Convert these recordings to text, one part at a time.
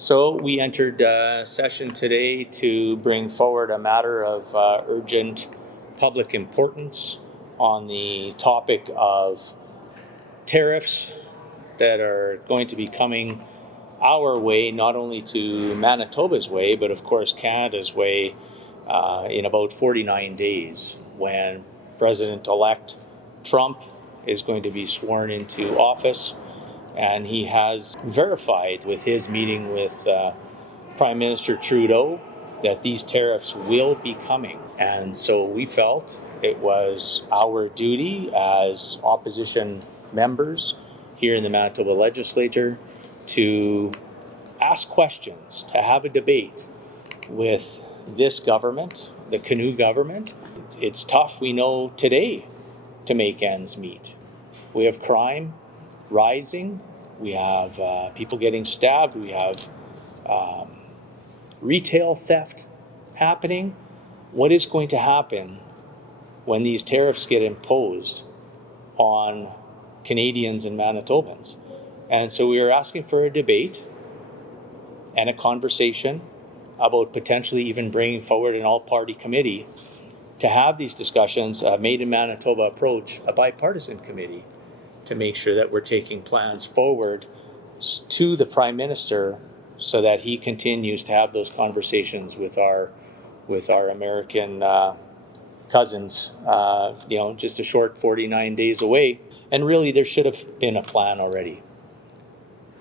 So we entered session today to bring forward a matter of urgent public importance on the topic of tariffs that are going to be coming our way, not only to Manitoba's way, but of course Canada's way in about 49 days when President-elect Trump is going to be sworn into office. And he has verified with his meeting with Prime Minister Trudeau that these tariffs will be coming. And so we felt it was our duty as opposition members here in the Manitoba legislature to ask questions, to have a debate with this government, the Kinew government. It's tough, we know, today to make ends meet. We have crime rising, we have people getting stabbed, we have retail theft happening. What is going to happen when these tariffs get imposed on Canadians and Manitobans? And so we are asking for a debate and a conversation about potentially even bringing forward an all-party committee to have these discussions, a Made in Manitoba approach, a bipartisan committee, to make sure that we're taking plans forward to the Prime Minister so that he continues to have those conversations with our American cousins, just a short 49 days away. And really there should have been a plan already,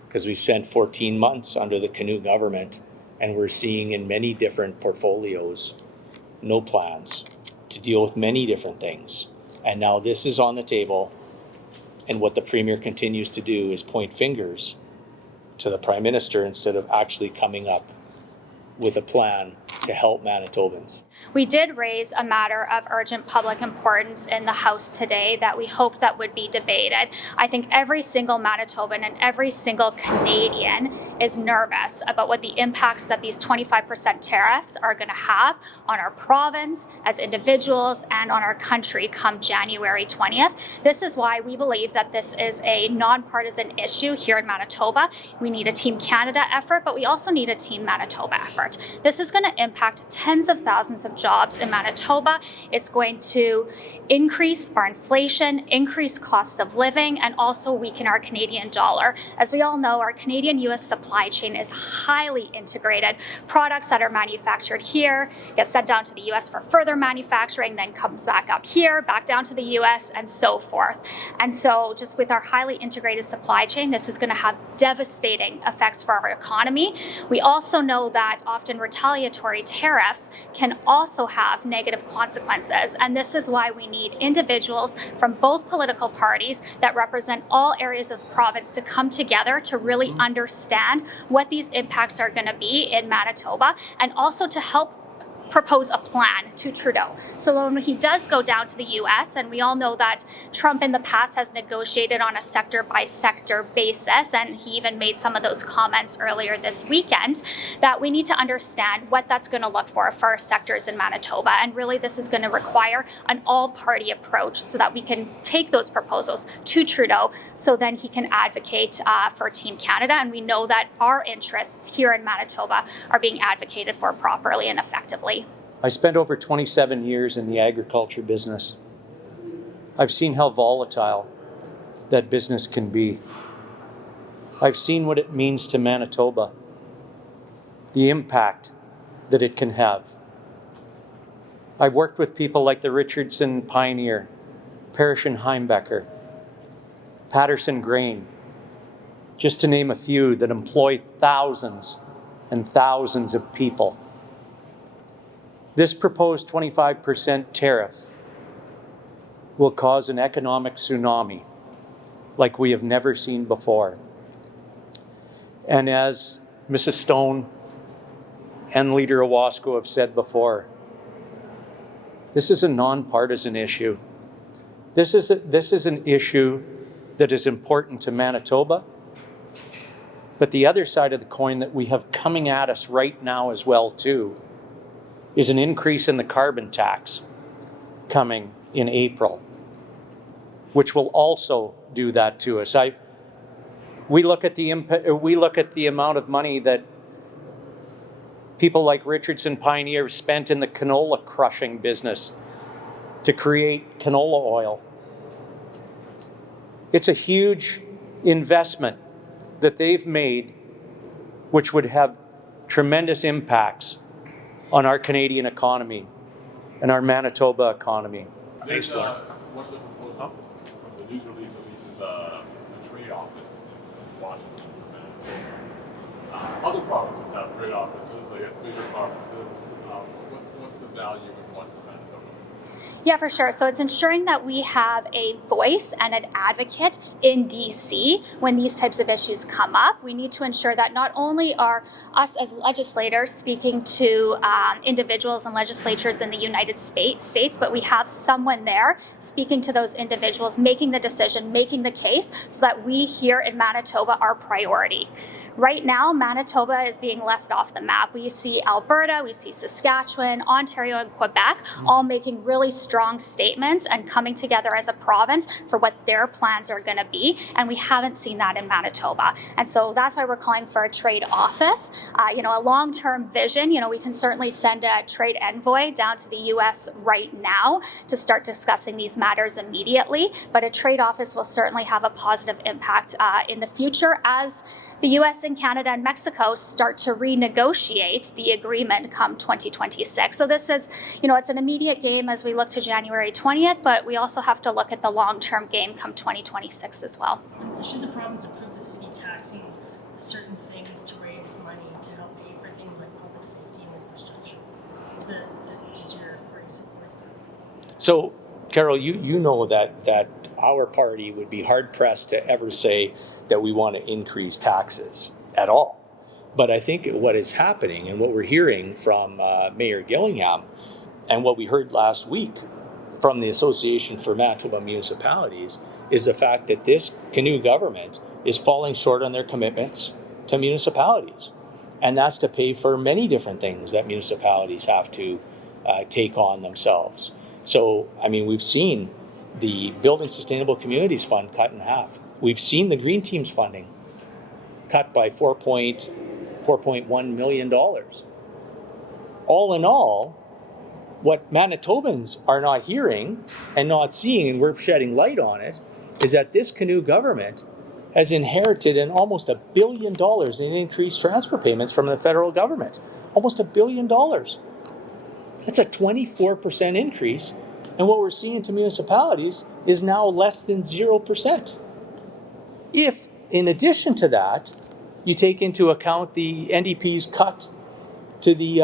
because we've spent 14 months under the Kinew government and we're seeing in many different portfolios no plans to deal with many different things. And now this is on the table, and what the Premier continues to do is point fingers to the Prime Minister instead of actually coming up with a plan to help Manitobans. We did raise a matter of urgent public importance in the House today that we hoped that would be debated. I think every single Manitoban and every single Canadian is nervous about what the impacts that these 25% tariffs are going to have on our province as individuals and on our country come January 20th. This is why we believe that this is a nonpartisan issue here in Manitoba. We need a Team Canada effort, but we also need a Team Manitoba effort. This is going to impact tens of thousands of jobs in Manitoba. It's going to increase our inflation, increase costs of living, and also weaken our Canadian dollar. As we all know, our Canadian-US supply chain is highly integrated. Products that are manufactured here get sent down to the US for further manufacturing, then comes back up here, back down to the US, and so forth. And so just with our highly integrated supply chain, this is going to have devastating effects for our economy. We also know that often retaliatory tariffs can also have negative consequences. And this is why we need individuals from both political parties that represent all areas of the province to come together to really understand what these impacts are going to be in Manitoba, and also to help propose a plan to Trudeau. So when he does go down to the US, and we all know that Trump in the past has negotiated on a sector by sector basis, and he even made some of those comments earlier this weekend, that we need to understand what that's going to look for our sectors in Manitoba. And really this is going to require an all-party approach so that we can take those proposals to Trudeau so then he can advocate for Team Canada. And we know that our interests here in Manitoba are being advocated for properly and effectively. I spent over 27 years in the agriculture business. I've seen how volatile that business can be. I've seen what it means to Manitoba, the impact that it can have. I've worked with people like the Richardson Pioneer, Parrish and Heimbecker, Patterson Grain, just to name a few that employ thousands and thousands of people. This proposed 25% tariff will cause an economic tsunami like we have never seen before. And as Mrs. Stone and Leader Ewasko have said before, this is a nonpartisan issue. This is an issue that is important to Manitoba, but the other side of the coin that we have coming at us right now as well too is an increase in the carbon tax coming in April, which will also do that to us. We look at the amount of money that People like Richardson Pioneer spent in the canola crushing business to create canola oil. It's a huge investment that they've made, which would have tremendous impacts on our Canadian economy and our Manitoba economy. Thanks, Lauren. One of the proposals from the news release at least is a trade office in Washington for Manitoba. Other provinces have trade offices, I guess bigger provinces. What's the value in one for Manitoba? Yeah, for sure. So it's ensuring that we have a voice and an advocate in DC when these types of issues come up. We need to ensure that not only are us as legislators speaking to individuals and legislatures in the United States, but we have someone there speaking to those individuals, making the decision, making the case, so that we here in Manitoba are priority. Right now, Manitoba is being left off the map. We see Alberta, we see Saskatchewan, Ontario, and Quebec all making really strong statements and coming together as a province for what their plans are going to be, and we haven't seen that in Manitoba. And so that's why we're calling for a trade office, a long-term vision. We can certainly send a trade envoy down to the U.S. right now to start discussing these matters immediately, but a trade office will certainly have a positive impact in the future as the U.S. and Canada and Mexico start to renegotiate the agreement come 2026. So this is, it's an immediate game as we look to January 20th, but we also have to look at the long-term game come 2026 as well. Should the province approve the city taxing certain things to raise money to help pay for things like public safety and infrastructure? Does your party support that? So, Carol, you know that our party would be hard-pressed to ever say that we want to increase taxes at all. But I think what is happening and what we're hearing from Mayor Gillingham and what we heard last week from the Association for Manitoba Municipalities is the fact that this Kinew government is falling short on their commitments to municipalities. And that's to pay for many different things that municipalities have to take on themselves. So, we've seen the Building Sustainable Communities Fund cut in half. We've seen the Green Team's funding cut by $4.1 million. All in all, what Manitobans are not hearing and not seeing, and we're shedding light on it, is that this Kinew government has inherited almost $1 billion in increased transfer payments from the federal government. Almost $1 billion. That's a 24% increase. And what we're seeing to municipalities is now less than 0%. If, in addition to that, you take into account the NDP's cut to the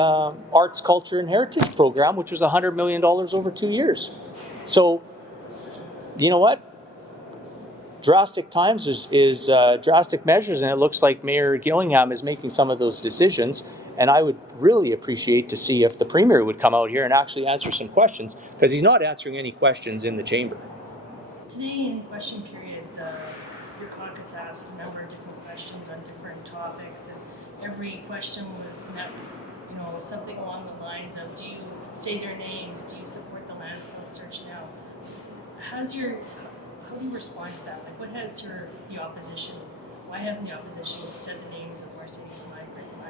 Arts, Culture, and Heritage program, which was $100 million over 2 years. So, you know what? Drastic times is drastic measures, and it looks like Mayor Gillingham is making some of those decisions. And I would really appreciate to see if the Premier would come out here and actually answer some questions, because he's not answering any questions in the chamber. Today in question period, your caucus asked a number of different questions on different topics, and every question was met with, something along the lines of, do you say their names? Do you support the landfill search now? How do you respond to that? Like, what has the opposition? Why hasn't the opposition said the names of our city's migrant and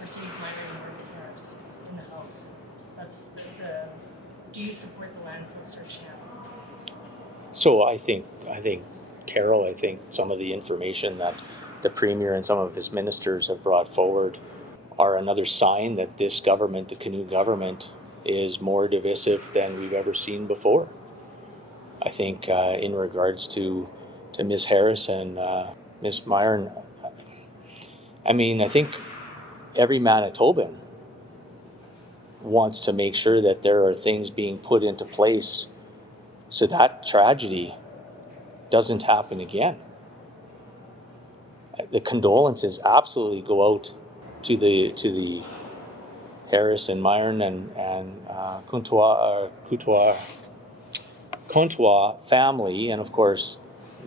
Morgan Harris in the House? That's do you support the landfill search now? So I think, Carol, some of the information that the Premier and some of his ministers have brought forward are another sign that this government, the Kinew government, is more divisive than we've ever seen before. I think in regards to Ms. Harris and Ms. Myron, I think every Manitoban wants to make sure that there are things being put into place so that tragedy doesn't happen again. The condolences absolutely go out to the Harris and Myron and Contois family, and of course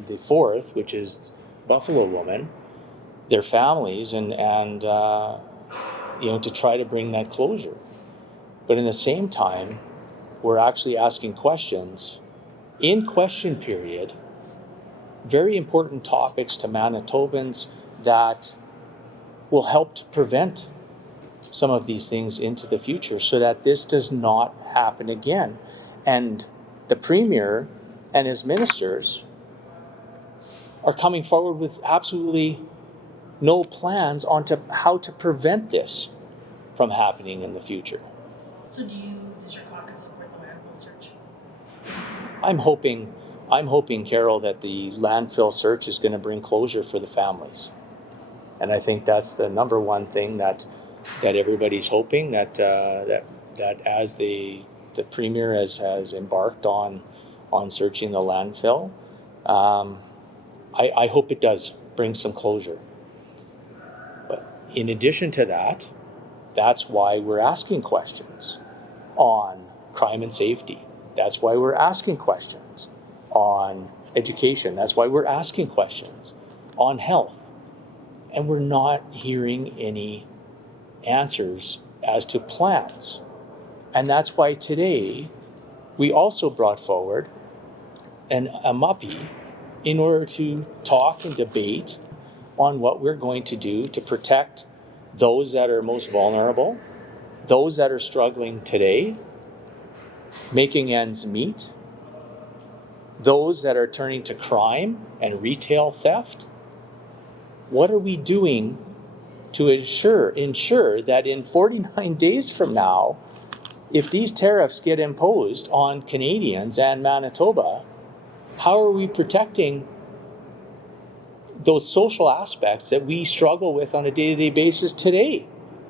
the fourth, which is Buffalo Woman, their families, and to try to bring that closure. But in the same time, we're actually asking questions in question period, very important topics to Manitobans that will help to prevent some of these things into the future so that this does not happen again. And the Premier and his ministers are coming forward with absolutely no plans on how to prevent this from happening in the future. So does your caucus support the landfill search? I'm hoping, Carol, that the landfill search is going to bring closure for the families. And I think that's the number one thing that everybody's hoping, that as the Premier has embarked on searching the landfill, I hope it does bring some closure. But in addition to that, that's why we're asking questions on crime and safety. That's why we're asking questions on education. That's why we're asking questions on health. And we're not hearing any answers as to plans. And that's why today we also brought forward a MUPI in order to talk and debate on what we're going to do to protect those that are most vulnerable, those that are struggling today, making ends meet, those that are turning to crime and retail theft. What are we doing to ensure that in 49 days from now, if these tariffs get imposed on Canadians and Manitoba, how are we protecting those social aspects that we struggle with on a day-to-day basis today?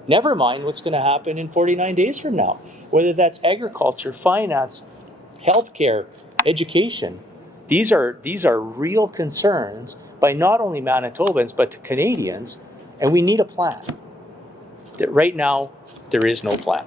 Never mind what's going to happen in 49 days from now, whether that's agriculture, finance, healthcare, education. These are real concerns by not only Manitobans, but to Canadians, and we need a plan. That right now, there is no plan.